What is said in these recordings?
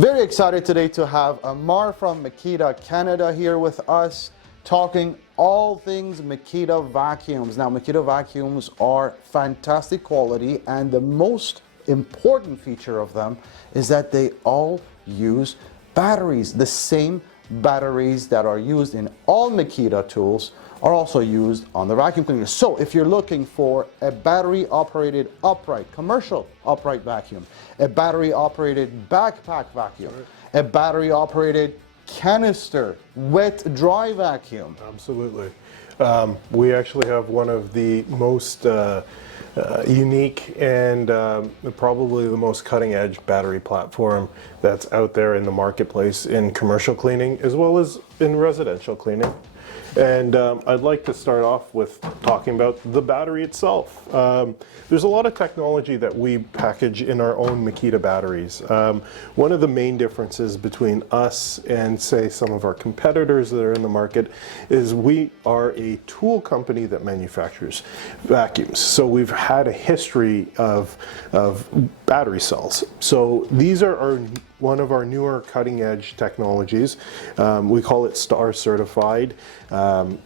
Very excited today to have Amar from Makita Canada here with us, talking all things Makita vacuums. Now, Makita vacuums are fantastic quality, and the most important feature of them is that they all use batteries. The same batteries that are used in all Makita tools are also used on the vacuum cleaner. So if you're looking for a battery operated upright, commercial upright vacuum, a battery operated backpack vacuum, a battery operated canister, wet dry vacuum. Absolutely. We actually have one of the most unique and probably the most cutting edge battery platform that's out there in the marketplace in commercial cleaning as well as in residential cleaning. And I'd like to start off with talking about the battery itself. There's a lot of technology that we package in our own Makita batteries. One of the main differences between us and, say, some of our competitors that are in the market is we are a tool company that manufactures vacuums. So we've had a history of battery cells. So these are one of our newer cutting edge technologies. We call it STAR certified.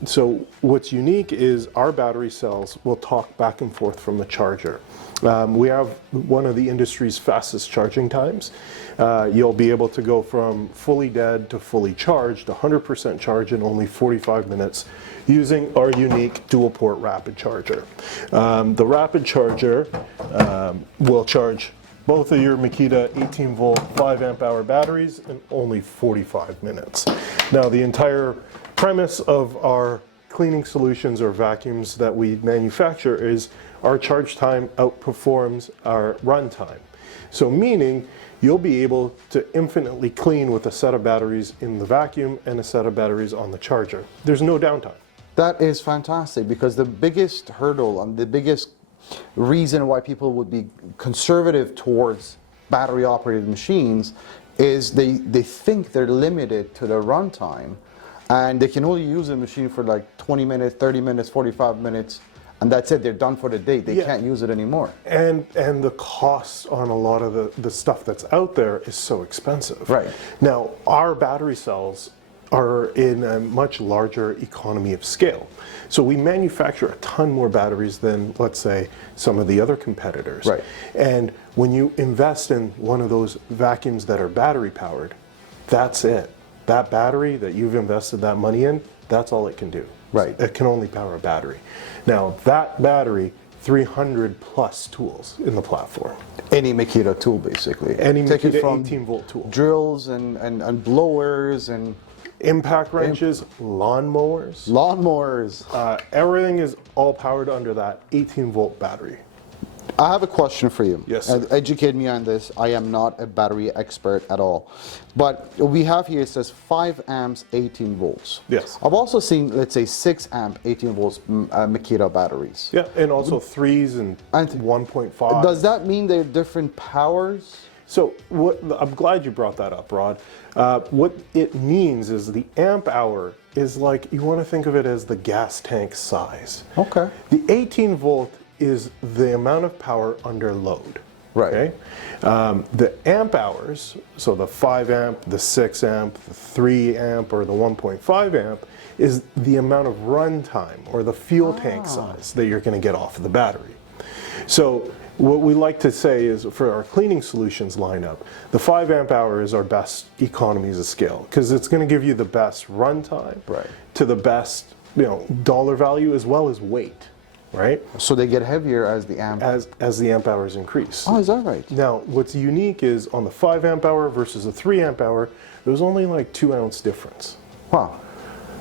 So what's unique is our battery cells will talk back and forth from the charger. We have one of the industry's fastest charging times. You'll be able to go from fully dead to fully charged, 100% charge in only 45 minutes using our unique dual port rapid charger. The rapid charger will charge both of your Makita 18 volt 5 amp hour batteries in only 45 minutes. Now, the entire premise of our cleaning solutions or vacuums that we manufacture is our charge time outperforms our run time. So meaning you'll be able to infinitely clean with a set of batteries in the vacuum and a set of batteries on the charger. There's no downtime. That is fantastic, because the biggest hurdle and the biggest reason why people would be conservative towards battery operated machines is they think they're limited to the runtime, and they can only use a machine for like 20 minutes, 30 minutes, 45 minutes, and that's it. They're done for the day. They can't use it anymore. And the cost on a lot of the stuff that's out there is so expensive. Right. Now, our battery cells are in a much larger economy of scale. So we manufacture a ton more batteries than, let's say, some of the other competitors. Right. And when you invest in one of those vacuums that are battery powered, that's it. That battery that you've invested that money in, that's all it can do. Right. It can only power a battery. Now, that battery, 300 plus tools in the platform. Any Makita tool, basically. Any Take it Makita from 18 volt tool. Drills and blowers and impact wrenches, lawnmowers. Everything is all powered under that 18 volt battery. I have a question for you. Yes, sir. Educate me on this. I am not a battery expert at all. But we have here, it says 5 amps, 18 volts. Yes. I've also seen, let's say, 6 amp, 18 volts Makita batteries. Yeah, and also 3s and 1.5. Does that mean they're different powers? So I'm glad you brought that up, Rod. What it means is the amp hour is like, you want to think of it as the gas tank size. Okay. The 18 volt is the amount of power under load. Right. Okay? The amp hours, so the 5 amp, the 6 amp, the 3 amp, or the 1.5 amp, is the amount of run time or the fuel tank size that you're going to get off of the battery. So what we like to say is, for our cleaning solutions lineup, the 5 amp hour is our best economies of scale, because it's going to give you the best run time to the best dollar value as well as weight. Right? So they get heavier as the amp as the amp hours increase. Oh, is that right? Now, what's unique is on the 5 amp hour versus the 3 amp hour, there's only like 2 ounce difference. Wow.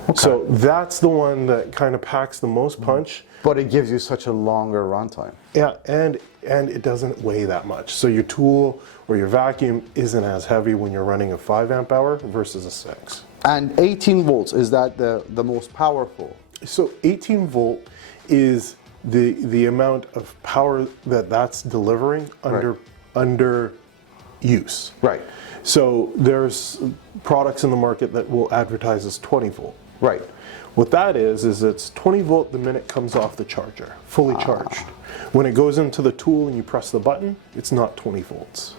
Okay. So that's the one that kind of packs the most punch. But it gives you such a longer runtime. Yeah, and it doesn't weigh that much. So your tool or your vacuum isn't as heavy when you're running a 5 amp hour versus a 6. And 18 volts, is that the most powerful? So 18 volt is the amount of power that's delivering under use. Right. So there's products in the market that will advertise as 20 volt. Right. What that is it's 20 volt the minute it comes off the charger, fully charged. When it goes into the tool and you press the button, it's not 20 volts.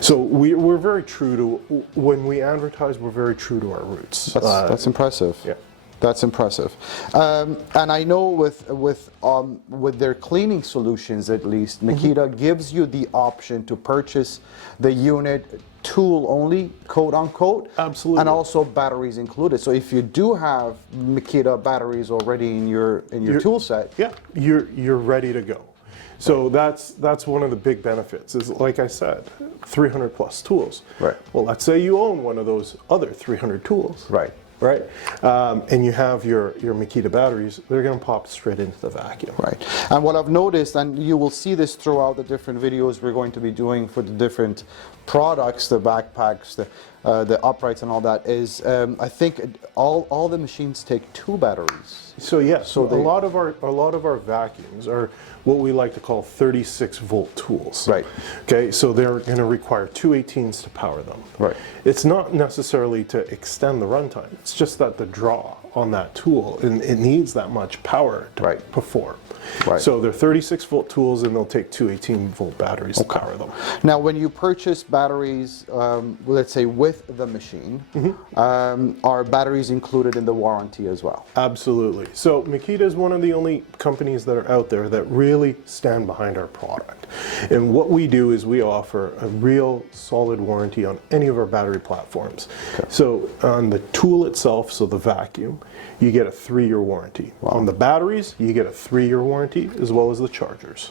So we're very true to, when we advertise, we're very true to our roots. That's impressive. Yeah. That's impressive. And I know with their cleaning solutions, at least, Makita gives you the option to purchase the unit tool only, quote unquote. Absolutely. And also batteries included. So if you do have Makita batteries already in your tool set, yeah, you're ready to go. So that's one of the big benefits, is, like I said, 300 plus tools. Right. Well, let's say you own one of those other 300 tools. right. Right? And you have your Makita batteries, they're going to pop straight into the vacuum. Right. And what I've noticed, and you will see this throughout the different videos we're going to be doing for the different products, the backpacks, the uprights and all that, is I think all the machines take 2 batteries. So yes, so a lot of our vacuums are what we like to call 36 volt tools. Right. Okay, so they're going to require 2 18s to power them. Right. It's not necessarily to extend the runtime. It's just that the draw on that tool, and it needs that much power to perform. Right. So they're 36 volt tools, and they'll take 2 18 volt batteries to power them. Now, when you purchase batteries, let's say with the machine, are batteries included in the warranty as well? Absolutely. So Makita is one of the only companies that are out there that really stand behind our product. And what we do is we offer a real solid warranty on any of our battery platforms. Okay. So on the tool itself, so the vacuum, you get a 3-year warranty. Wow. On the batteries, you get a 3-year warranty, as well as the chargers.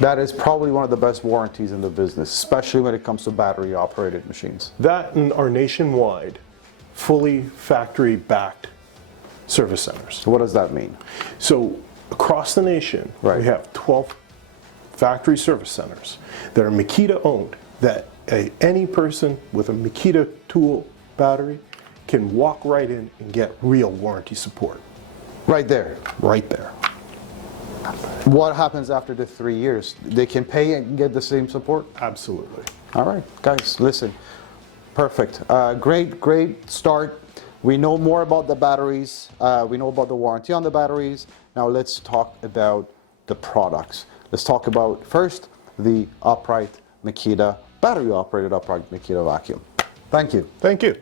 That is probably one of the best warranties in the business, especially when it comes to battery operated machines. That and our nationwide, fully factory backed service centers. So what does that mean? So across the nation, we have 12 factory service centers that are Makita owned, that any person with a Makita tool battery can walk right in and get real warranty support. Right there? Right there. What happens after the 3 years? They can pay and get the same support? Absolutely. All right, guys, listen. Perfect. Great start. We know more about the batteries. We know about the warranty on the batteries. Now let's talk about the products. Let's talk about first the upright Makita, battery operated upright Makita vacuum. Thank you. Thank you.